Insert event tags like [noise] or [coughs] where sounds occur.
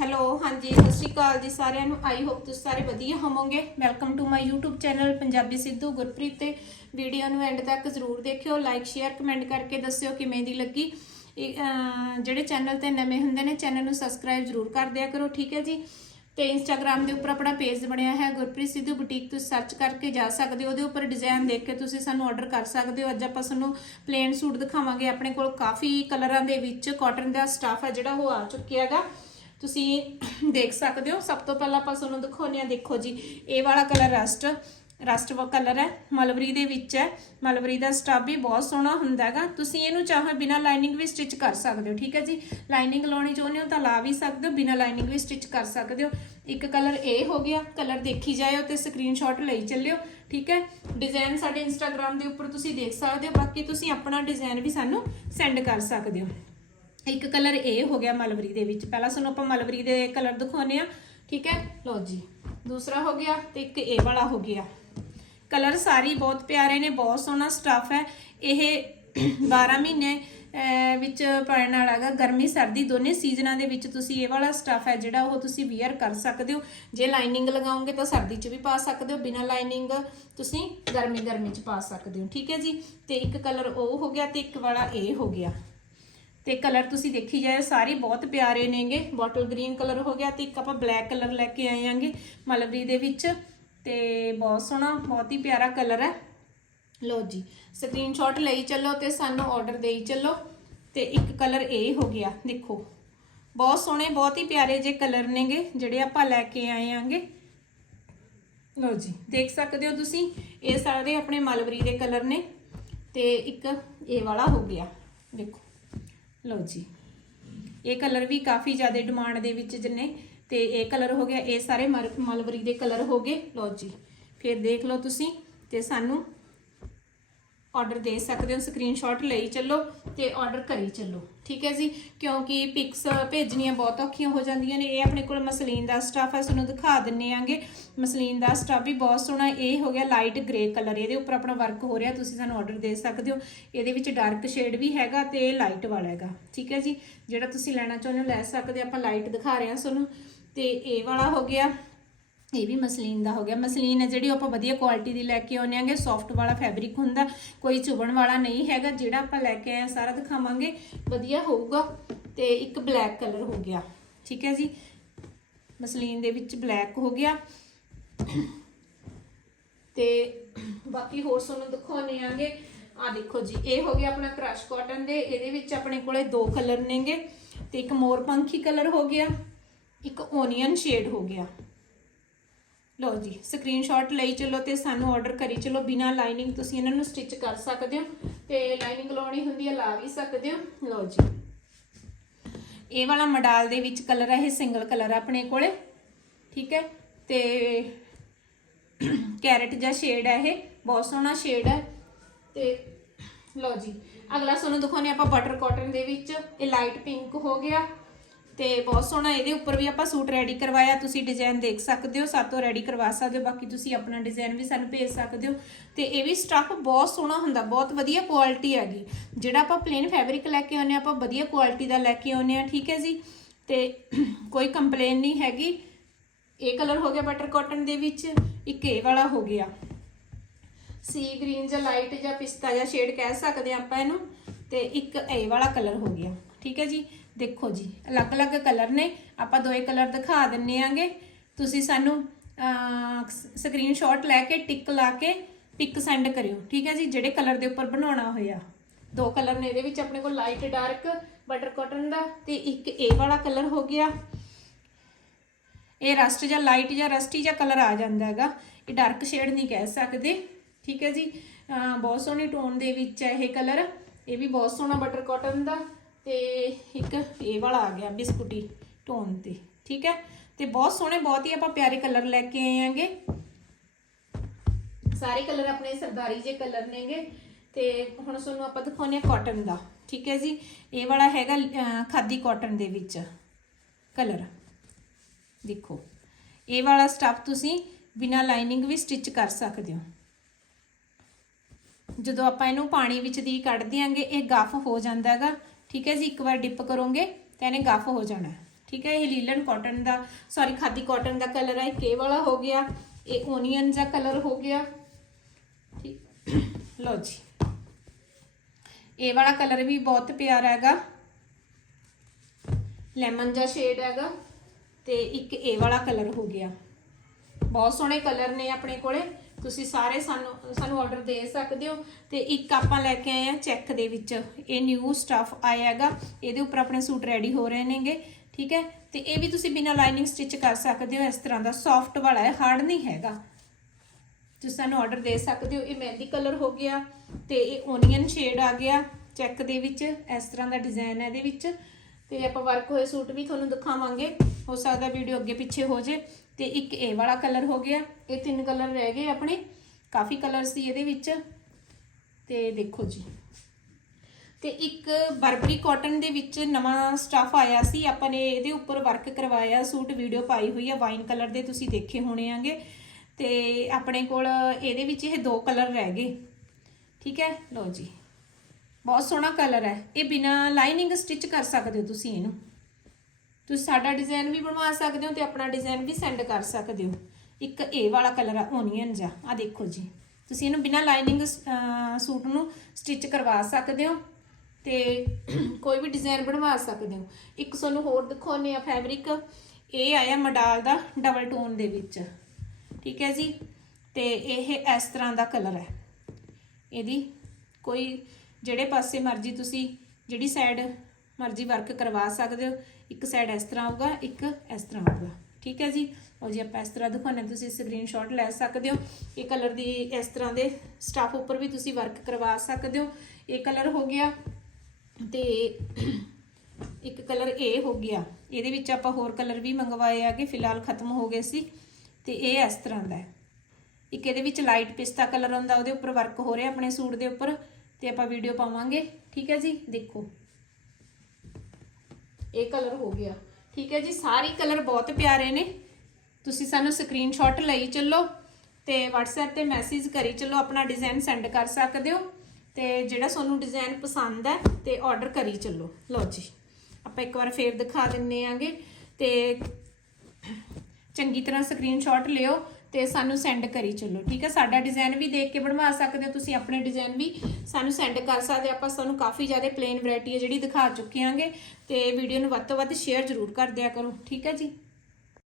Hello ਹਾਂਜੀ ਸਤਿ ਸ਼੍ਰੀ ਅਕਾਲ ਜੀ ਸਾਰਿਆਂ ਨੂੰ। ਆਈ ਹੋਪ ਤੁਸੀਂ ਸਾਰੇ ਵਧੀਆ ਹੋਵੋਗੇ। Welcome to my YouTube channel Punjabi Sidhu Gurpreet ਤੇ ਵੀਡੀਓ ਨੂੰ ਐਂਡ ਤੱਕ ਜ਼ਰੂਰ ਦੇਖਿਓ। ਲਾਈਕ ਸ਼ੇਅਰ ਕਮੈਂਟ ਕਰਕੇ ਦੱਸਿਓ ਕਿਵੇਂ ਦੀ ਲੱਗੀ। ਇਹ, ਜਿਹੜੇ ਚੈਨਲ ਤੇ ਨਵੇਂ ਹੁੰਦੇ ਨੇ ਚੈਨਲ ਨੂੰ ਸਬਸਕ੍ਰਾਈਬ ਜ਼ਰੂਰ ਕਰ ਦਿਆ ਕਰੋ ਠੀਕ ਹੈ ਜੀ? ਤੇ ਇੰਸਟਾਗ੍ਰam ਦੇ ਉੱਪਰ ਆਪਣਾ ਪੇਜ ਬਣਿਆ ਹੈ ਗੁਰਪ੍ਰੀਤ ਸਿੱਧੂ ਬੁਟੀਕ ਤੁਸੀਂ ਸਰਚ ਕਰਕੇ ਜਾ ਸਕਦੇ ਹੋ। ਉਹਦੇ ਉੱਪਰ ਡਿਜ਼ਾਈਨ ਦੇਖ ਕੇ ਤੁਸੀਂ ਸਾਨੂੰ ਆਰਡਰ ਕਰ ਸਕਦੇ ਹੋ। ਅੱਜ ਆਪਾਂ ਤੁਹਾਨੂੰ ਪਲੇਨ ਸੂਟ ਦਿਖਾਵਾਂਗੇ। ਆਪਣੇ ਕੋਲ ਕਾਫੀ ਕਲਰਾਂ ਦੇ ਵਿੱਚ ਕਾਟਨ ਦਾ ਸਟਾਫ ਹੈ ਜਿਹੜਾ ਉਹ ਆ ਚੁੱਕਿਆ ਹੈਗਾ। ਤੁਸੀਂ ਦੇਖ ਸਕਦੇ ਹੋ, ਸਭ ਤੋਂ ਪਹਿਲਾਂ ਆਪਾਂ ਤੁਹਾਨੂੰ ਦਿਖਾਉਂਦੇ ਆ ਦੇਖੋ ਜੀ, ਇਹ ਵਾਲਾ ਕਲਰ ਰਸਟ ਰਸਟ ਵਾ ਕਲਰ ਹੈ, ਮਲਵਰੀ ਦੇ ਵਿੱਚ ਹੈ, ਮਲਵਰੀ ਦਾ ਸਟਾਫ ਵੀ ਬਹੁਤ ਸੋਹਣਾ ਹੁੰਦਾ ਹੈਗਾ, ਤੁਸੀਂ ਇਹਨੂੰ ਚਾਹੇ ਬਿਨਾ ਲਾਈਨਿੰਗ ਵੀ ਸਟਿਚ ਕਰ ਸਕਦੇ ਹੋ, ਠੀਕ ਹੈ ਜੀ ਲਾਈਨਿੰਗ ਲਾਉਣੀ ਚਾਹੁੰਦੇ ਹੋ ਤਾਂ ਲਾ ਵੀ ਸਕਦੇ ਹੋ, ਬਿਨਾ ਲਾਈਨਿੰਗ ਵੀ ਸਟਿਚ ਕਰ ਸਕਦੇ ਹੋ, ਇੱਕ ਕਲਰ ਇਹ ਹੋ ਗਿਆ ਕਲਰ ਦੇਖੀ ਜਾਇਓ ਤੇ ਸਕਰੀਨਸ਼ਾਟ ਲਈ ਚੱਲਿਓ, ਠੀਕ ਹੈ ਡਿਜ਼ਾਈਨ ਸਾਡੇ ਇੰਸਟਾਗ੍ਰam ਦੇ ਉੱਪਰ ਤੁਸੀਂ ਦੇਖ ਸਕਦੇ ਹੋ, ਬਾਕੀ ਤੁਸੀਂ ਆਪਣਾ ਡਿਜ਼ਾਈਨ ਵੀ ਸਾਨੂੰ ਸੈਂਡ ਕਰ ਸਕਦੇ ਹੋ। ਇੱਕ ਕਲਰ ਇਹ ਹੋ ਗਿਆ ਮਲਵਰੀ ਦੇ ਵਿੱਚ। ਪਹਿਲਾਂ ਤੁਹਾਨੂੰ ਆਪਾਂ ਮਲਵਰੀ ਦੇ ਕਲਰ ਦਿਖਾਉਨੇ ਆ ਠੀਕ ਹੈ? ਲਓ ਜੀ। ਦੂਸਰਾ ਹੋ ਗਿਆ ਤੇ ਇੱਕ ਇਹ ਵਾਲਾ ਹੋ ਗਿਆ। ਕਲਰ ਸਾਰੀ ਬਹੁਤ ਪਿਆਰੇ ਨੇ, ਬਹੁਤ ਸੋਹਣਾ ਸਟਫ ਹੈ। ਇਹ [coughs] 12 ਮਹੀਨੇ ਵਿੱਚ ਪੈਣ ਵਾਲਾ ਹੈਗਾ। ਗਰਮੀ, ਸਰਦੀ ਦੋਨੇ ਸੀਜ਼ਨਾਂ ਦੇ ਵਿੱਚ ਤੁਸੀਂ ਇਹ ਵਾਲਾ ਸਟਫ ਹੈ ਜਿਹੜਾ ਉਹ ਤੁਸੀਂ ਵੇਅਰ ਕਰ ਸਕਦੇ ਹੋ। ਜੇ ਲਾਈਨਿੰਗ ਲਗਾਓਗੇ ਤਾਂ ਸਰਦੀ 'ਚ ਵੀ ਪਾ ਸਕਦੇ ਹੋ। ਬਿਨਾਂ ਲਾਈਨਿੰਗ ਤੁਸੀਂ ਗਰਮੀ ਗਰਮੀ 'ਚ ਪਾ ਸਕਦੇ ਹੋ। ਠੀਕ ਹੈ ਜੀ? ਤੇ ਇੱਕ ਕਲਰ ਉਹ ਹੋ ਗਿਆ ਤੇ ਇੱਕ ਵਾਲਾ ਇਹ ਹੋ ਗਿਆ। ਤੇ ਕਲਰ ਤੁਸੀਂ ਦੇਖੀ ਜਾਏ ਸਾਰੇ ਬਹੁਤ ਪਿਆਰੇ ਨੇਗੇ। ਬੋਟਲ ਗ੍ਰੀਨ ਕਲਰ ਹੋ ਗਿਆ ਤੇ ਇੱਕ ਆਪਾਂ ਬਲੈਕ ਕਲਰ ਲੈ ਕੇ ਆਏ ਆਂਗੇ ਮਲਬਰੀ ਦੇ ਵਿੱਚ। ਤੇ ਬਹੁਤ ਸੋਹਣਾ, ਬਹੁਤ ਹੀ ਪਿਆਰਾ ਕਲਰ ਹੈ। ਲਓ ਜੀ ਸਕਰੀਨਸ਼ਾਟ ਲਈ ਚੱਲੋ ਤੇ ਸਾਨੂੰ ਆਰਡਰ ਦੇਈ ਚੱਲੋ। ਤੇ ਇੱਕ ਕਲਰ ਇਹ ਹੋ ਗਿਆ, ਦੇਖੋ। ਬਹੁਤ ਸੋਹਣੇ, ਬਹੁਤ ਹੀ ਪਿਆਰੇ ਜੇ ਕਲਰ ਨੇਗੇ, ਜਿਹੜੇ ਆਪਾਂ ਲੈ ਕੇ ਆਏ ਆਂਗੇ। ਲਓ ਜੀ, ਦੇਖ ਸਕਦੇ ਹੋ ਤੁਸੀਂ, ਇਹ ਸਾਰੇ ਆਪਣੇ ਮਲਬਰੀ ਦੇ ਕਲਰ ਨੇ। ਤੇ ਇੱਕ ਇਹ ਵਾਲਾ ਹੋ ਗਿਆ, ਦੇਖੋ। ਲਓ ਜੀ। ਇਹ ਕਲਰ ਵੀ ਕਾਫੀ ਜ਼ਿਆਦਾ ਡਿਮਾਂਡ ਦੇ ਵਿੱਚ ਜਿੰਨੇ। ਤੇ ਇਹ ਕਲਰ ਹੋ ਗਿਆ, ਇਹ ਸਾਰੇ ਮਲ- ਮਲਬਰੀ ਦੇ ਕਲਰ ਹੋ ਗਏ। ਲਓ ਜੀ। ਫਿਰ ਦੇਖ ਲਓ ਤੁਸੀਂ ਤੇ ਸਾਨੂੰ ਆਰਡਰ ਦੇ ਸਕਦੇ ਹੋ ਸਕਰੀਨਸ਼ਾਟ ਲਈ ਚੱਲੋ। ਤੇ ਆਰਡਰ ਕਰੀ ਚੱਲੋ। ਠੀਕ ਹੈ ਜੀ? ਕਿਉਂਕਿ ਪਿਕਸ ਭੇਜਣੀਆਂ ਬਹੁਤ ਔਖੀਆਂ ਹੋ ਜਾਂਦੀਆਂ ਨੇ। ਇਹ ਆਪਣੇ ਕੋਲ ਮਸਲੀਨ ਦਾ ਸਟਾਫ ਹੈ ਤੁਹਾਨੂੰ ਦਿਖਾ ਦਿੰਨੇ ਆਂਗੇ। ਮਸਲੀਨ ਦਾ ਸਟਾਫ ਵੀ ਬਹੁਤ ਸੋਹਣਾ ਇਹ ਹੋ ਗਿਆ ਲਾਈਟ ਗ੍ਰੇ ਕਲਰ ਇਹਦੇ ਉੱਪਰ ਆਪਣਾ ਵਰਕ ਹੋ ਰਿਹਾ। ਤੁਸੀਂ ਸਾਨੂੰ ਆਰਡਰ ਦੇ ਸਕਦੇ ਹੋ। ਇਹਦੇ ਵਿੱਚ ਡਾਰਕ ਸ਼ੇਡ ਵੀ ਹੈਗਾ ਤੇ ਲਾਈਟ ਵਾਲਾ ਹੈਗਾ। ਠੀਕ ਹੈ ਜੀ? ਜਿਹੜਾ ਤੁਸੀਂ ਲੈਣਾ ਚਾਹੁੰਦੇ ਹੋ, ਲੈ ਸਕਦੇ ਆਪਾਂ ਲਾਈਟ ਦਿਖਾ ਰਹੇ ਹਾਂ ਤੁਹਾਨੂੰ। ਤੇ ਇਹ ਵਾਲਾ ਹੋ ਗਿਆ। ਇਹ ਵੀ ਮਸਲੀਨ ਦਾ ਹੋ ਗਿਆ। ਮਸਲੀਨ ਹੈ ਜਿਹੜੀ ਉਹ ਆਪਾਂ ਵਧੀਆ ਕੁਆਲਿਟੀ ਦੀ ਲੈ ਕੇ ਆਉਂਦੇ ਆਂਗੇ ਸੌਫਟ ਵਾਲਾ ਫੈਬਰਿਕ ਹੁੰਦਾ। ਕੋਈ ਚੁਬਣ ਵਾਲਾ ਨਹੀਂ ਹੈਗਾ। ਜਿਹੜਾ ਆਪਾਂ ਲੈ ਕੇ ਆਏ ਹਾਂ, ਸਾਰਾ ਦਿਖਾਵਾਂਗੇ। ਵਧੀਆ ਹੋਊਗਾ। ਤੇ ਇੱਕ ਬਲੈਕ ਕਲਰ ਹੋ ਗਿਆ। ਠੀਕ ਹੈ ਜੀ? ਮਸਲੀਨ ਦੇ ਵਿੱਚ ਬਲੈਕ ਹੋ ਗਿਆ। ਤੇ ਬਾਕੀ ਹੋਰ ਤੁਹਾਨੂੰ ਦਿਖਾਉਣੇ ਆਂਗੇ ਆ ਦੇਖੋ ਜੀ। ਇਹ ਹੋ ਗਿਆ ਆਪਣਾ ਕ੍ਰਸ਼ ਕਾਟਨ ਦੇ। ਇਹਦੇ ਵਿੱਚ ਆਪਣੇ ਕੋਲੇ ਦੋ ਕਲਰ ਨੇਗੇ। ਤੇ ਇੱਕ ਮੋਰਪੰਖੀ ਕਲਰ ਹੋ ਗਿਆ। ਇੱਕ ਓਨੀਅਨ ਸ਼ੇਡ ਹੋ ਗਿਆ। ਲਓ ਜੀ ਸਕਰੀਨਸ਼ਾਟ ਲਈ ਚਲੋ ਤੇ ਸਾਨੂੰ ਆਰਡਰ ਕਰੀ ਚਲੋ। ਬਿਨਾ ਲਾਈਨਿੰਗ ਤੁਸੀਂ ਇਹਨਾਂ ਨੂੰ ਸਟਿਚ ਕਰ ਸਕਦੇ ਹੋ ਤੇ ਲਾਈਨਿੰਗ ਲਾਉਣੀ ਹੁੰਦੀ ਹੈ ਲਾ ਵੀ ਸਕਦੇ ਹੋ। ਲਓ ਜੀ। ਇਹ ਵਾਲਾ ਮਡਾਲ ਦੇ ਵਿੱਚ ਕਲਰ ਹੈ ਇਹ ਸਿੰਗਲ ਕਲਰ ਆਪਣੇ ਕੋਲੇ। ਠੀਕ ਹੈ? ਤੇ ਕੈਰਟ ਜਿਹਾ ਸ਼ੇਡ ਹੈ ਇਹ, ਬਹੁਤ ਸੋਹਣਾ ਸ਼ੇਡ ਹੈ ਤੇ ਲਓ ਜੀ, ਅਗਲਾ ਤੁਹਾਨੂੰ ਦਿਖਾਉਣੇ ਆਪਾਂ ਬਟਰ ਕਾਟਨ ਦੇ ਵਿੱਚ। ਇਹ ਲਾਈਟ ਪਿੰਕ ਹੋ ਗਿਆ। ਤੇ ਬਹੁਤ ਸੋਹਣਾ ਇਹਦੇ ਉੱਪਰ ਵੀ ਆਪਾਂ ਸੂਟ ਰੈਡੀ ਕਰਵਾਇਆ, ਤੁਸੀਂ ਡਿਜ਼ਾਈਨ ਦੇਖ ਸਕਦੇ ਹੋ, ਸਾਤੋਂ ਰੈਡੀ ਕਰਵਾ ਸਕਦੇ ਹੋ, ਬਾਕੀ ਤੁਸੀਂ ਆਪਣਾ ਡਿਜ਼ਾਈਨ ਵੀ ਸਾਨੂੰ ਭੇਜ ਸਕਦੇ ਹੋ। ਤੇ ਇਹ ਵੀ ਸਟੱਫ ਬਹੁਤ ਸੋਹਣਾ ਹੁੰਦਾ, ਬਹੁਤ ਵਧੀਆ ਕੁਆਲਿਟੀ ਹੈਗੀ। ਜਿਹੜਾ ਆਪਾਂ ਪਲੇਨ ਫੈਬਰਿਕ ਲੈ ਕੇ ਆਉਂਦੇ ਹਾਂ, ਆਪਾਂ ਵਧੀਆ ਕੁਆਲਿਟੀ ਦਾ ਲੈ ਕੇ ਆਉਂਦੇ ਹਾਂ, ਠੀਕ ਹੈ ਜੀ? ਤੇ [clears throat] ਕੋਈ ਕੰਪਲੇਨ ਨਹੀਂ ਹੈਗੀ। ਇਹ ਕਲਰ ਹੋ ਗਿਆ ਬਟਰ ਕਾਟਨ ਦੇ ਵਿੱਚ, ਇੱਕ ਇਹ ਵਾਲਾ ਹੋ ਗਿਆ। ਸੀ ਗ੍ਰੀਨ ਜਾਂ ਲਾਈਟ ਜਾਂ ਪਿਸਤਾ ਜਾਂ ਸ਼ੇਡ ਕਹਿ ਸਕਦੇ ਹਾਂ ਆਪਾਂ ਇਹਨੂੰ, ਤੇ ਇੱਕ ਇਹ ਵਾਲਾ ਕਲਰ ਹੋ ਗਿਆ, ਠੀਕ ਹੈ ਜੀ? ਦੇਖੋ ਜੀ, ਅਲੱਗ-ਅਲੱਗ ਕਲਰ ਨੇ, ਆਪਾਂ ਦੋਏ ਕਲਰ ਦਿਖਾ ਦਿੰਨੇ ਆਂਗੇ। ਤੁਸੀਂ ਸਾਨੂੰ ਸਕਰੀਨਸ਼ਾਟ ਲੈ ਕੇ ਟਿਕ ਲਾ ਕੇ ਪਿਕ ਸੈਂਡ ਕਰਿਓ, ਠੀਕ ਹੈ ਜੀ? ਜਿਹੜੇ ਕਲਰ ਦੇ ਉੱਪਰ ਬਣਾਉਣਾ ਹੋਇਆ। ਦੋ ਕਲਰ ਨੇ, ਇਹਦੇ ਵਿੱਚ ਆਪਣੇ ਕੋਲ ਲਾਈਟ ਡਾਰਕ ਬਟਰ ਕਾਟਨ ਦਾ, ਤੇ ਇੱਕ ਇਹ ਵਾਲਾ ਕਲਰ ਹੋ ਗਿਆ। ਇਹ ਰਸਟ ਜਾਂ ਲਾਈਟ ਜਾਂ ਰਸਟੀ ਜਾਂ ਕਲਰ ਆ ਜਾਂਦਾ ਹੈਗਾ। ਇਹ ਡਾਰਕ ਸ਼ੇਡ ਨਹੀਂ ਕਹਿ ਸਕਦੇ, ਠੀਕ ਹੈ ਜੀ? ਬਹੁਤ ਸੋਹਣੇ ਟੋਨ ਦੇ ਵਿੱਚ ਹੈ ਇਹ ਕਲਰ ਇਹ ਵੀ ਬਹੁਤ ਸੋਹਣਾ ਬਟਰ ਕਾਟਨ ਦਾ। ਤੇ ਇੱਕ ਇਹ ਵਾਲਾ ਆ ਗਿਆ ਬਿਸਕੁਟੀ ਟੋਨ ਤੇ, ਠੀਕ ਹੈ? ਤੇ ਬਹੁਤ ਸੋਹਣੇ, ਬਹੁਤ ਹੀ ਆਪਾਂ ਪਿਆਰੇ ਕਲਰ ਲੈ ਕੇ ਆਏ ਆਂਗੇ ਸਾਰੇ ਕਲਰ ਆਪਣੇ ਸਰਦਾਰੀ ਜੇ ਕਲਰ ਨੇਗੇ। ਤੇ ਹੁਣ ਤੁਹਾਨੂੰ ਆਪਾਂ ਦਿਖਾਉਂਦੇ ਆ ਕਾਟਨ ਦਾ, ਠੀਕ ਹੈ ਜੀ? ਇਹ ਵਾਲਾ ਹੈਗਾ ਖਾਦੀ ਕਾਟਨ ਦੇ ਵਿੱਚ ਕਲਰ। ਦੇਖੋ, ਇਹ ਵਾਲਾ ਸਟਫ ਤੁਸੀਂ ਬਿਨਾ ਲਾਈਨਿੰਗ ਵੀ ਸਟਿਚ ਕਰ ਸਕਦੇ ਹੋ। ਜਦੋਂ ਆਪਾਂ ਇਹਨੂੰ ਪਾਣੀ ਵਿੱਚ ਦੀ ਕੱਢ ਦਿਆਂਗੇ, ਇਹ ਗਫ ਹੋ ਜਾਂਦਾ ਹੈਗਾ। ਠੀਕ ਹੈ ਜੀ, ਇੱਕ ਵਾਰ ਡਿਪ ਕਰੋਗੇ ਤਾਂ ਇਹਨੇ ਗੱਫ ਹੋ ਜਾਣਾ। ਠੀਕ ਹੈ, ਇਹ ਲੀਲਨ ਕਾਟਨ ਦਾ ਸੌਰੀ ਖਾਦੀ ਕਾਟਨ ਦਾ ਕਲਰ ਹੈ ਇੱਕ ਇਹ ਵਾਲਾ ਹੋ ਗਿਆ, ਇਹ ਓਨੀਅਨ ਦਾ ਕਲਰ ਹੋ ਗਿਆ। ਠੀਕ, ਲਓ ਜੀ। ਇਹ ਵਾਲਾ ਕਲਰ ਵੀ ਬਹੁਤ ਪਿਆਰਾ ਹੈਗਾ। ਲੈਮਨ ਜਿਹਾ ਸ਼ੇਡ ਹੈਗਾ ਤੇ ਇੱਕ ਇਹ ਵਾਲਾ ਕਲਰ ਹੋ ਗਿਆ। ਬਹੁਤ ਸੋਹਣੇ ਕਲਰ ਨੇ ਆਪਣੇ ਕੋਲੇ। ਤੁਸੀਂ ਸਾਰੇ ਸਾਨੂੰ ਸਾਨੂੰ ਆਰਡਰ ਦੇ ਸਕਦੇ ਹੋ ਤੇ ਇੱਕ ਆਪਾਂ ਲੈ ਕੇ ਆਏ ਆ ਚੈੱਕ ਦੇ ਵਿੱਚ। ਇਹ ਨਿਊ ਸਟਫ ਆਇਆ ਹੈਗਾ। ਇਹਦੇ ਉੱਪਰ ਆਪਣੇ ਸੂਟ ਰੈਡੀ ਹੋ ਰਹੇ ਨੇਗੇ, ਠੀਕ ਹੈ? ਤੇ ਇਹ ਵੀ ਤੁਸੀਂ ਬਿਨਾਂ ਲਾਈਨਿੰਗ ਸਟਿਚ ਕਰ ਸਕਦੇ ਹੋ। ਇਸ ਤਰ੍ਹਾਂ ਦਾ ਸੌਫਟ ਵਾਲਾ ਹੈ ਹਾਰਡ ਨਹੀਂ ਹੈਗਾ। ਤੁਸੀਂ ਸਾਨੂੰ ਆਰਡਰ ਦੇ ਸਕਦੇ ਹੋ। ਇਹ ਮਹਿੰਦੀ ਕਲਰ ਹੋ ਗਿਆ ਤੇ ਇਹ ਓਨੀਅਨ ਸ਼ੇਡ ਆ ਗਿਆ ਚੈੱਕ ਦੇ ਵਿੱਚ। ਇਸ ਤਰ੍ਹਾਂ ਦਾ ਡਿਜ਼ਾਈਨ ਹੈ ਇਹਦੇ ਵਿੱਚ। ਤੇ ਆਪਾਂ ਵਰਕ ਹੋਏ ਸੂਟ ਵੀ ਤੁਹਾਨੂੰ ਦਿਖਾਵਾਂਗੇ। ਹੋ ਸਕਦਾ ਵੀਡੀਓ ਅੱਗੇ ਪਿੱਛੇ ਹੋ ਜੇ। ਤੇ ਇੱਕ ਇਹ ਵਾਲਾ ਕਲਰ ਹੋ ਗਿਆ। ਇਹ ਤਿੰਨ ਕਲਰ ਰਹਿ ਗਏ ਆਪਣੇ। ਕਾਫੀ ਕਲਰ ਸੀ ਇਹਦੇ ਵਿੱਚ। ਤੇ ਦੇਖੋ ਜੀ। ਤੇ ਇੱਕ ਬਰਬਰੀ ਕਾਟਨ ਦੇ ਵਿੱਚ ਨਵਾਂ ਸਟਫ ਆਇਆ ਸੀ। ਆਪਾਂ ਨੇ ਇਹਦੇ ਉੱਪਰ ਵਰਕ ਕਰਵਾਇਆ, ਸੂਟ ਵੀਡੀਓ ਪਾਈ ਹੋਈ ਆ। ਵਾਈਨ ਕਲਰ ਦੇ ਤੁਸੀਂ ਦੇਖੇ ਹੋਣੇ ਆਂਗੇ। ਤੇ ਆਪਣੇ ਕੋਲ ਇਹਦੇ ਵਿੱਚ ਇਹ ਦੋ ਕਲਰ ਰਹਿ ਗਏ। ਠੀਕ ਹੈ? ਲਓ ਜੀ। ਬਹੁਤ ਸੋਹਣਾ ਕਲਰ ਹੈ। ਇਹ ਬਿਨਾ ਲਾਈਨਿੰਗ ਸਟਿਚ ਕਰ ਸਕਦੇ ਹੋ ਤੁਸੀਂ ਇਹਨੂੰ। ਤੁਸੀਂ ਸਾਡਾ ਡਿਜ਼ਾਈਨ ਵੀ ਬਣਵਾ ਸਕਦੇ ਹੋ ਤੇ ਆਪਣਾ ਡਿਜ਼ਾਈਨ ਵੀ ਸੈਂਡ ਕਰ ਸਕਦੇ ਹੋ। ਇੱਕ ਇਹ ਵਾਲਾ ਕਲਰ ਆ ਓਨੀਅਨ ਜਿਹਾ ਆ। ਦੇਖੋ ਜੀ। ਤੁਸੀਂ ਇਹਨੂੰ ਬਿਨਾ ਲਾਈਨਿੰਗ ਸੂਟ ਨੂੰ ਸਟਿਚ ਕਰਵਾ ਸਕਦੇ ਹੋ ਤੇ [clears throat] ਕੋਈ ਵੀ ਡਿਜ਼ਾਈਨ ਬਣਵਾ ਸਕਦੇ ਹੋ। ਇੱਕ ਤੁਹਾਨੂੰ ਹੋਰ ਦਿਖਾਉਨੇ ਆ ਫੈਬਰਿਕ ਇਹ ਆਇਆ ਮਡਾਲ ਦਾ ਡਬਲ ਟੋਨ ਦੇ ਵਿੱਚ। ਠੀਕ ਹੈ ਜੀ? ਤੇ ਇਹ ਇਸ ਤਰ੍ਹਾਂ ਦਾ ਕਲਰ ਹੈ। ਇਹਦੀ ਕੋਈ, ਜਿਹੜੇ ਪਾਸੇ ਮਰਜ਼ੀ ਤੁਸੀਂ, ਜਿਹੜੀ ਸਾਈਡ ਮਰਜ਼ੀ ਵਰਕ ਕਰਵਾ ਸਕਦੇ ਹੋ। ਇੱਕ ਸਾਈਡ ਇਸ ਤਰ੍ਹਾਂ ਆਊਗਾ, ਇੱਕ ਇਸ ਤਰ੍ਹਾਂ ਆਊਗਾ। ਠੀਕ ਹੈ ਜੀ? ਉਹ ਜੇ, ਆਪਾਂ ਇਸ ਤਰ੍ਹਾਂ ਦਿਖਾਉਣਾ ਤੁਸੀਂ ਸਕਰੀਨਸ਼ਾਟ ਲੈ ਸਕਦੇ ਹੋ। ਇਹ ਕਲਰ ਦੀ ਇਸ ਤਰ੍ਹਾਂ ਦੇ ਸਟਾਫ ਉੱਪਰ ਵੀ ਤੁਸੀਂ ਵਰਕ ਕਰਵਾ ਸਕਦੇ ਹੋ। ਇਹ ਕਲਰ ਹੋ ਗਿਆ ਤੇ ਇੱਕ ਕਲਰ ਇਹ ਹੋ ਗਿਆ। ਇਹਦੇ ਵਿੱਚ ਆਪਾਂ ਹੋਰ ਕਲਰ ਵੀ ਮੰਗਵਾਏ ਆ ਕਿ ਫਿਲਹਾਲ ਖਤਮ ਹੋ ਗਏ ਸੀ। ਤੇ ਇਹ ਇਸ ਤਰ੍ਹਾਂ ਦਾ ਇੱਕ ਇਹਦੇ ਵਿੱਚ ਲਾਈਟ ਪਿਸਤਾ ਕਲਰ ਹੁੰਦਾ ਉਹਦੇ ਉੱਪਰ ਵਰਕ ਹੋ ਰਿਹਾ ਆਪਣੇ ਸੂਟ ਦੇ ਉੱਪਰ। ਤੇ ਆਪਾਂ ਵੀਡੀਓ ਪਾਵਾਂਗੇ। ਠੀਕ ਹੈ ਜੀ? ਦੇਖੋ। ਇਹ ਕਲਰ ਹੋ ਗਿਆ। ਠੀਕ ਹੈ ਜੀ, ਸਾਰੇ ਕਲਰ ਬਹੁਤ ਪਿਆਰੇ ਨੇ। ਤੁਸੀਂ ਸਾਨੂੰ ਸਕਰੀਨਸ਼ਾਟ ਲਈ ਚੱਲੋ ਤੇ WhatsApp ਤੇ ਮੈਸੇਜ ਕਰੀ ਚੱਲੋ, ਆਪਣਾ ਡਿਜ਼ਾਈਨ ਸੈਂਡ ਕਰ ਸਕਦੇ ਹੋ ਤੇ ਜਿਹੜਾ ਤੁਹਾਨੂੰ ਡਿਜ਼ਾਈਨ ਪਸੰਦ ਹੈ ਤੇ ਆਰਡਰ ਕਰੀ ਚੱਲੋ। ਲਓ ਜੀ, ਆਪਾਂ ਇੱਕ ਵਾਰ ਫੇਰ ਦਿਖਾ ਦਿੰਨੇ ਆਂਗੇ ਤੇ ਚੰਗੀ ਤਰ੍ਹਾਂ ਸਕਰੀਨਸ਼ਾਟ ਲਿਓ। ਤੇ ਸਾਨੂੰ ਸੈਂਡ ਕਰੀ ਚੱਲੋ, ਠੀਕ ਹੈ ਸਾਡਾ ਡਿਜ਼ਾਈਨ ਵੀ ਦੇਖ ਕੇ ਬਣਵਾ ਸਕਦੇ ਹੋ ਤੁਸੀਂ, ਆਪਣੇ ਡਿਜ਼ਾਈਨ ਵੀ ਸਾਨੂੰ ਸੈਂਡ ਕਰ ਸਕਦੇ ਹੋ। ਆਪਾਂ ਤੁਹਾਨੂੰ ਕਾਫੀ ਜ਼ਿਆਦਾ ਪਲੇਨ ਵੈਰਾਈਟੀ ਹੈ ਜਿਹੜੀ ਦਿਖਾ ਚੁੱਕੇ ਆਂਗੇ ਤੇ ਵੀਡੀਓ ਨੂੰ ਵੱਧ ਤੋਂ ਵੱਧ ਸ਼ੇਅਰ ਜ਼ਰੂਰ ਕਰ ਦਿਆ ਕਰੋ, ਠੀਕ ਹੈ ਜੀ